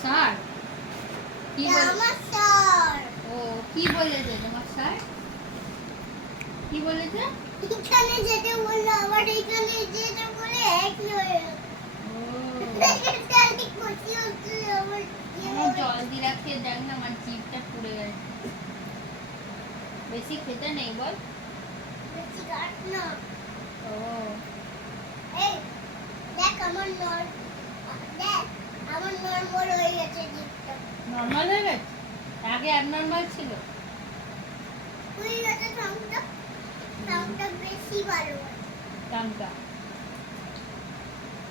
Sir? কি sir. ও কি বলেছে তোমার স্যার? কি বলেছে এখানে যেতে বলল আবার এখানে যেতে বলে একই হয়ে? জল দিয়ে রাখিয়ে দেখ না আমার জিভটা পুড়ে গেছে। বেশি খেতে নেই বল। বেশি কাট না। ও এই, দেখ আমার নর দেখ আমার নর্মাল হয়ে গেছে জিভটা নর্মাল হয়ে গেছে? আগে অ্যাবনর্মাল ছিল। বেশি ভালো।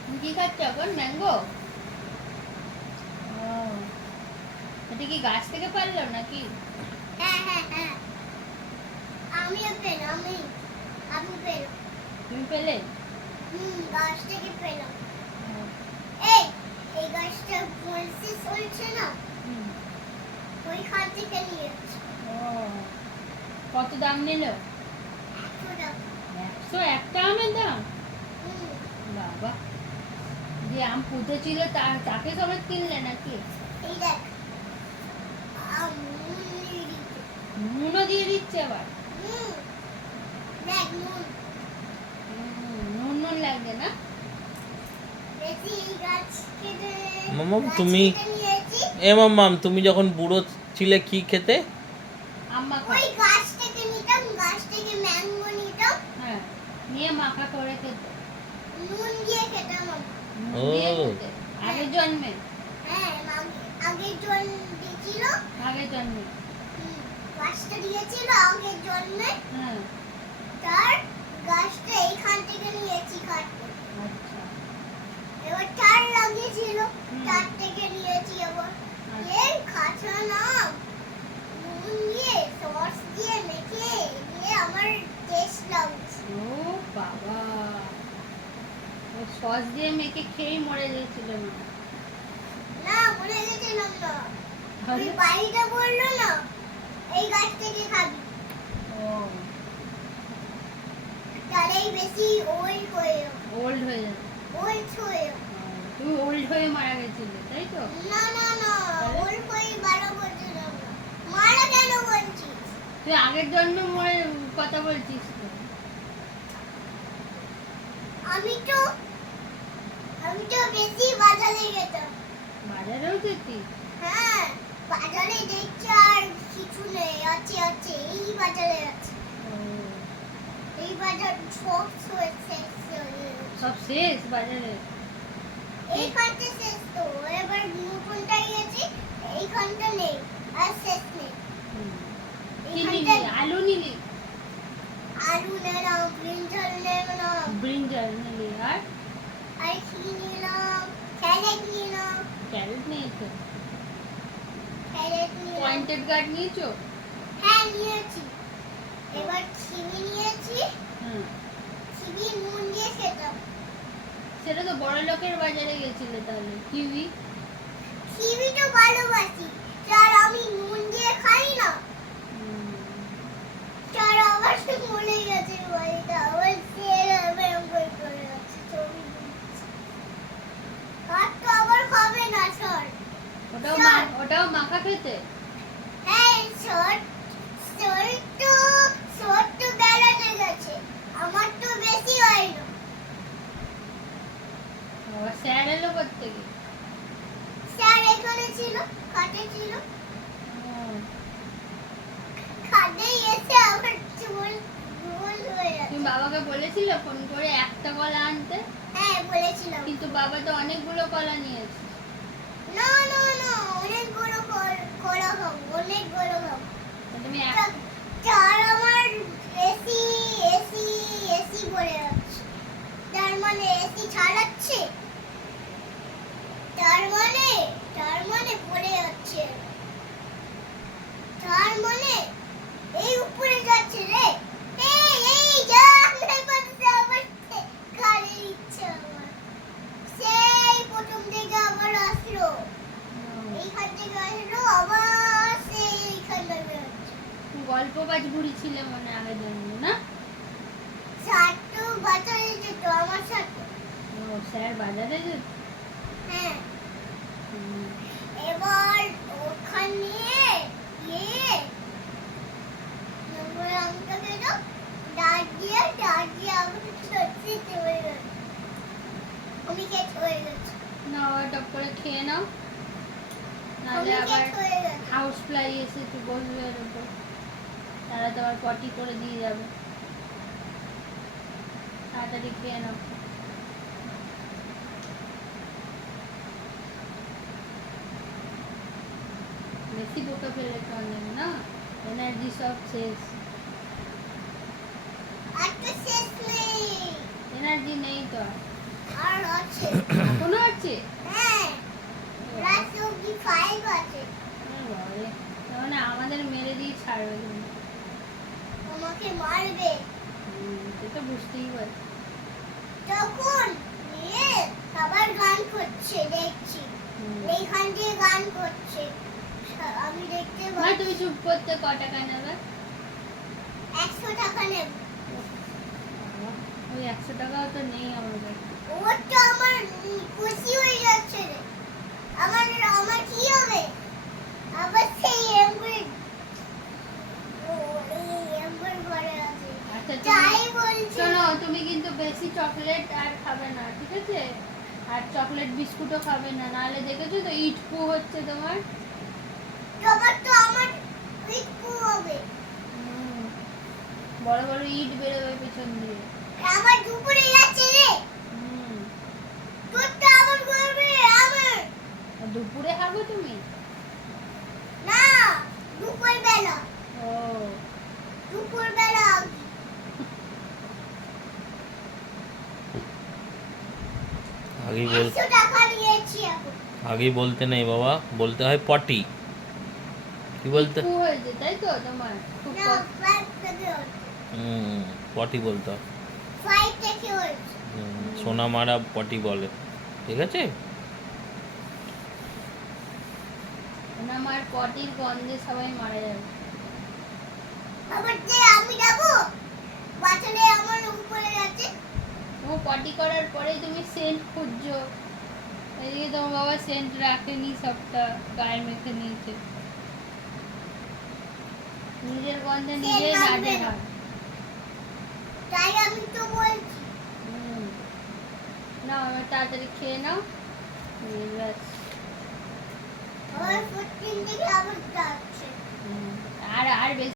তুমি কি খাচ্ছ এখন ম্যাঙ্গো এটা কি গাছ থেকে পারল নাকি? হ্যাঁ হ্যাঁ হ্যাঁ। আমিও পেল আমি। আমি পেল তুমি পেলে? হুম গাছ থেকে পেলাম। এই এই গাছটা বলছে চলছে না? হুম। ওইখান থেকে নিয়েছি ও কত দাম নিল? একশো একটা আমের দাম? বাবা যে আম পুঁতেছিল তা তাকে সবাই কিনলে নাকি? এই দেখ নিয়ে। নুনও দিয়ে দিচ্ছে। আবার? নুন। লাগবে না? মামা, তুমি- এ মাম্মাম তুমি যখন বুড়ো ছিলে কি খেতে? আম্মা ওই গাছ থেকে নিতাম গাছ থেকে ম্যাঙ্গো নিতাম। হ্যাঁ নিয়ে মাখা করে খেতে। নুন দিয়ে খেতাম ও। দিয়ে জন্মে। হ্যাঁ আগে- দিয়েছিল। জন্মে। হুম, গাছটা দিয়েছিল আগের জন্মে। হ্যাঁ। তার গাছটা এইখান থেকে নিয়েছি কাটতে আচ্ছা এবার তার লাগিয়েছিল হুম। তার থেকে নিয়েছি আবার আচ্ছা। এই খাঁচা না নুন দিয়ে সস দিয়ে মেখে দিয়ে আমার টেস্ট লাগছে ও বাবা ও সস দিয়ে মেখে খেয়েই মরে গেছিল না না মনে গেছিলাম না ওই বাড়িটা বলল না এই গাছ থেকে খাবি। ও। তাহলেই বেশি ওল্ড হয়ে ওল্ড হয়ে যাবে। ওল্ড হয়ে তুমি ওল্ড হয়ে মারা গেছিলে তাই তো? না না না ওল্ড হয়ে ভালো বলছিলাম মারা কেন বলছিস? তুই আগের জন্ম মরে কথা বলছিস তো। আমি তো আমি তো বেশি বাজারে যেতাম। বাজারেও যেতিস হ্যাঁ বাজারে দেখছি আর কিছু নেই আছে আছে এই বাজারে আছে। এই বাজার সব শেষ। সব শেষ বাজারে? এইখানটা শেষ তো এবার নতুনটা গেছি এইখানটা নেই আর শেষ নেই। আলু নিলি? আলু নিলাম ব্রিঞ্জল নিলাম ব্রিঞ্জাল নিলি আর? সেটা তো বড় লোকের বাজারে গেছিলে তাহলে। কিউই? ছিমি তো ভালোবাসি আর আমি নুন দিয়ে খাই না। তার আবার সে মরে গেছে বাড়িতে আবার সে এরম করে পড়ে আছে ছবি তুলছে। আর তো আবার হবে না স্যার ওটাও মা- ওটাও মাখা খেতে হ্যাঁ স্যার স্যার তো স্যার তো বেড়াতে গেছে আমার তো বেশি হয় না আবার স্যার এলো থেকে স্যার এখানে ছিল খাটে ছিল খাটেই এসে আবার চুল গোল হয়ে তুমি আছে বাবাকে বলেছিল ফোন করে একটা কলা আনতে। হ্যাঁ বলেছিলাম কিন্তু বাবা তো অনেকগুলো কলা নিয়েছে না না না অনেকগুলো কলা করা খাব অনেক বড় খাব তুমি চার আমার এসি এসি এসি পড়ে যাচ্ছে তার মানে এসি চালাচ্ছে তার মানে তার মানে পড়ে যাচ্ছে তার মানে এই উপরে যাচ্ছে রে এই এই যা আমার পাশে আবার গাড়ি ইচ্ছে আমার সেই প্রথম থেকে আবার আসলো এইখান থেকে আসলো আবার সেই এইখান থেকে আসছে গল্প বাজ বুড়ি ছিলে মনে আগের জন্য। না চারটু বাজারে যেত আমার সাথে। ও স্যার বাজারে যেত? হ্যাঁ। ওখানে গিয়ে গেল আমাকে সত্যি চলে গেল। আমি কেট হয়ে গেছি। না ওই টপ করে খেয়ে নাও। নাহলে আবার কেট হাউস ফ্লাই এসে একটু বসবে এর উপর। তারা তোমার পটি করে দিয়ে যাবে। তাড়াতাড়ি খেয়ে নাও। বেশি বোকা ফেলে তো অনেক না। এনার্জি সব শেষ। এনার্জি নেই। তো আর। আর আছে। এখনও আছে? হ্যাঁ। রাত ফাইভ আছে। মানে আমাদের মেরে দিয়ে ছাড়বে তুমি। আমাকে মারবে? সেটা বুঝতেই পারছি তখন নিয়ে আবার গান করছে দেখছি। এইখান দিয়ে গান করছে। আমি দেখতে পাচ্ছি। তুমি চুপ করতে ক টাকা নেবে? একশো টাকা নেব। ওই একশো টাকাও তো নেই আমার কাছে। ওর তো আমার খুশি হয়ে যাচ্ছে রে। আমার আমার কি হবে? আবার সেই এমব্রয়েড ও এই এমব্রয়েড ঘরে আছে আচ্ছা যাই তুমি বলছি শোনো তুমি কিন্তু বেশি চকলেট আর খাবে না ঠিক আছে? আর চকলেট বিস্কুটও খাবে না নাহলে দেখেছ তো ইটকু হচ্ছে তোমার? তোমার তো আমার একটু হবে। বড় বড় ইট বেরোবে পেছন দিয়ে। আমার দুপুরে যাচ্ছে রে। তো আমার করবে আমার। দুপুরে খাব তুমি? না দুপুর বেলা ও দুপুর বেলা আগেই বল আগেই বলতে নেই বাবা বলতে হয় পটি। কি বলতে পটি। বলতে হয়। হুম, সোনামারা পটি বলে। ঠিক আছে? আমার পটির গন্ধে সবাই মারা যাব বাচ্চারে আমার উপরে যাচ্ছে ও পটি করার পরে তুমি সেন্ট খুঁজছো। এদিকে তোমার বাবা সেন্ট রাখেনি সবটা গায়ে মেখে নিয়েছে। নিজের গন্ধে Scent নিজেই রাখবে নাচে না। হয় তাই আমি তো বলছি। হুম। নাও এবার তাড়াতাড়ি খেয়ে নাও। এই ব্যাস। আমার ফোরটিন থেকে আবার যাচ্ছে। হুম। আর আর বেশি